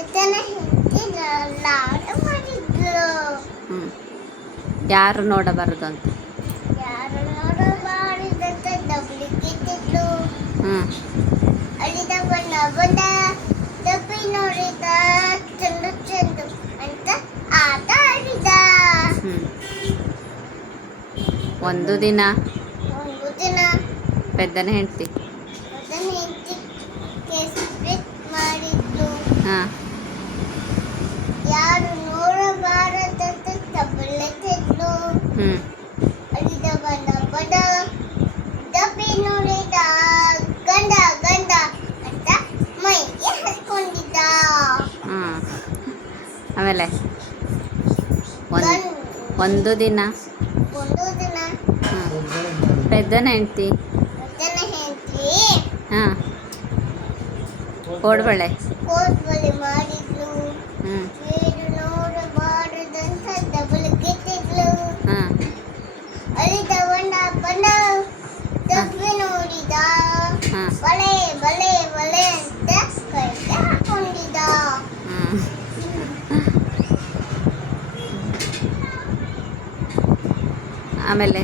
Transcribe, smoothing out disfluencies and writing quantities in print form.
ಪೆದ್ದನ ಹೆಂಡತಿ ಲಾಡ ಮಾಡಿದ್ಲು. ಯಾರು ನೋಡಬಾರದು ಅಂತ ಯಾರು ನೋಡಬಾರದಂತ ಡಬ್ಲಿಕ್ಕಿಟ್ಟಿದ್ಲು. ಅಲ್ಲಿದ ಬಣ್ಣ ಬಣ್ಣ ಡಬ್ಬಿ ನೋಡಿದ ಚೆಂಡು ಚೆಂಡು ಅಂತ ಆಟ ಆಡಿದ. ಒಂದು ದಿನ ಒಂದು ದಿನ ಪೆದ್ದನ ಹೆಂಡತಿ ಪೆದ್ದನ ಹೆಂಡತಿ ಕೇಸರಿ ಮಾಡಿದ್ಲು. ಯಾರು ನೋಡಬಾರದಂತ ತಬಲೆತ್ತಿದ್ಲು. ಅಲ್ಲಿದ ಬಣ್ಣ ಬಣ್ಣ ಡಬ್ಬಿ ನೋಡಿದ ಗಂಡ ಗಂಡ ಅಂತ ಮೈಗೆ ಹಚ್ಕೊಂಡಿದ್ದ. ಆಮೇಲೆ ಒಂದು ದಿನ ಒಂದು ದಿನ ಪೆದ್ದನ ಹೆಂಡತಿ ಪೆದ್ದನ ಹೆಂಡತಿ ಕೋಡ್ಬಳೆ ಮಾಡಿದ್ಲು. ಏನು ನೋಡಬಾರದಂತ ಡಬಲ್ಗಿಟ್ಟಿದ್ಲು. ಅಲ್ಲಿದ ಬಣ್ಣ ಬಣ್ಣ ಡಬ್ಬಿ ನೋಡಿದ ಬಳೆ ಬಳೆ ಬಳೆ ಅಂತ ಕೈಗೆ ಹಾಕೊಂಡಿದ್ದ. ಆಮೇಲೆ